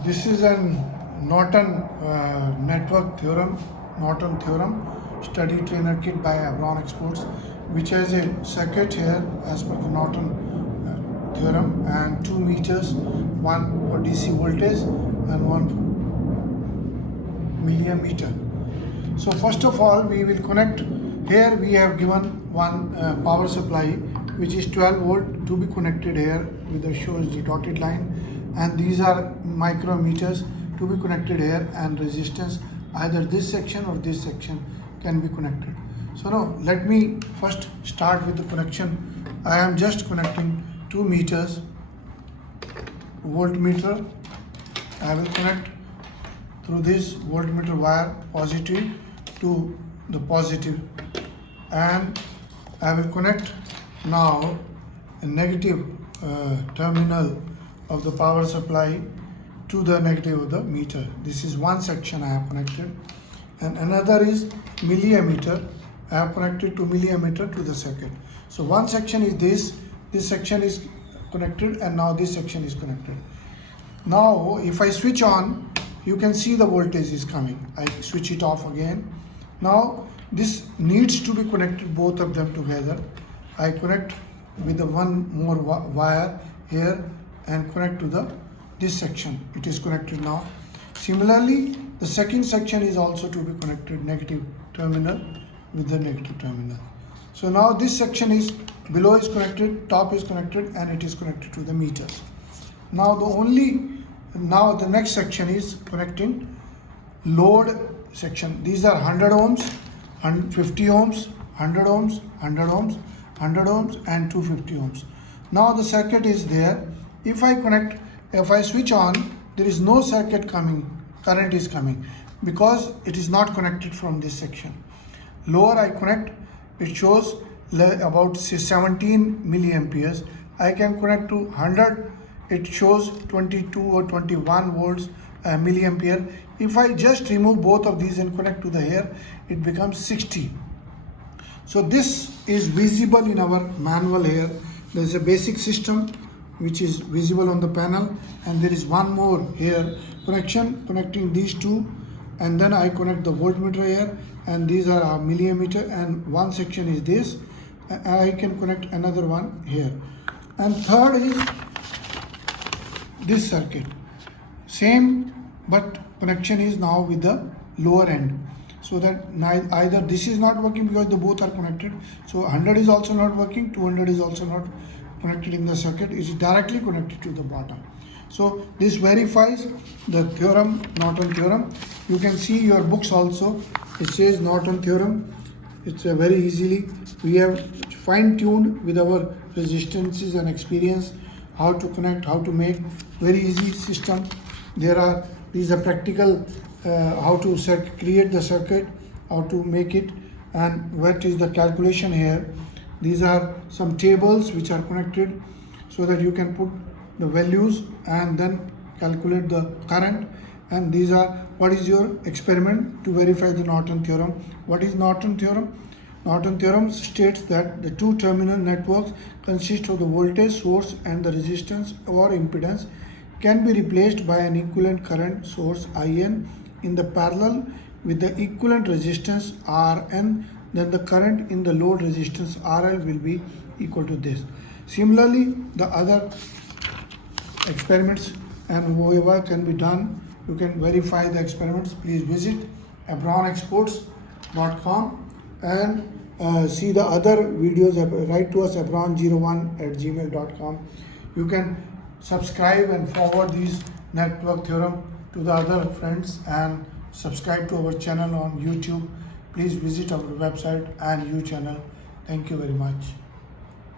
This is an Norton network theorem, Norton theorem, study trainer kit by Abron Exports, which has a circuit here as per the Norton theorem and 2 meters, one for DC voltage and one milliammeter. So first of all, we will connect. Here we have given one power supply which is 12 volt to be connected here with the shows the dotted line, and these are micrometers to be connected here, and resistance either this section or this section can be connected. So now let me first start with the connection. I am just connecting 2 meters voltmeter. I will connect through this voltmeter wire positive to the positive, and I will connect now a negative terminal of the power supply to the negative of the meter. This is one section I have connected, and another is milliammeter. I have connected to milliammeter to the circuit. So one section is this section is connected, and now this section is connected. Now if I switch on, you can see the voltage is coming. I switch it off again. Now this needs to be connected, both of them together. I connect with the one more wire here and connect to this section. It is connected now. Similarly, the second section is also to be connected, negative terminal with the negative terminal. So now this section is below is connected, top is connected, and it is connected to the meter. Now the next section is connecting load section. These are 100 ohms, 50 ohms, 100 ohms, 100 ohms, 100 ohms, and 250 ohms. Now the circuit is there. If I switch on, there is no circuit coming, current is coming, because it is not connected from this section. Lower I connect, it shows about 17 milliamperes. I can connect to 100, it shows 22 or 21 volts milliampere. If I just remove both of these and connect to the here, it becomes 60. So this is visible in our manual here. There is a basic system which is visible on the panel, and there is one more here connecting these two, and then I connect the voltmeter here, and these are our milliammeter, and one section is this, and I can connect another one here. And third is this circuit, same, but connection is now with the lower end, so that either this is not working because the both are connected. So 100 is also not working, 200 is also not connected in the circuit. It is directly connected to the bottom. So this verifies the theorem, Norton theorem. You can see your books also, it says Norton theorem. It's a very easily, we have fine-tuned with our resistances and experience how to connect, how to make very easy system. These are practical, how to create the circuit, how to make it, and what is the calculation here. These are some tables which are connected so that you can put the values and then calculate the current. And these are what is your experiment to verify the Norton theorem. What is Norton theorem? Norton theorem states that the two terminal networks consist of the voltage source and the resistance or impedance can be replaced by an equivalent current source IN in the parallel with the equivalent resistance RN. Then the current in the load resistance RL will be equal to this. Similarly, the other experiments and whatever can be done, you can verify the experiments. Please visit abronexports.com and see the other videos. Write to us abron01@gmail.com. You can subscribe and forward these network theorem to the other friends, and subscribe to our channel on YouTube. Please visit our website and YouTube channel. Thank you very much.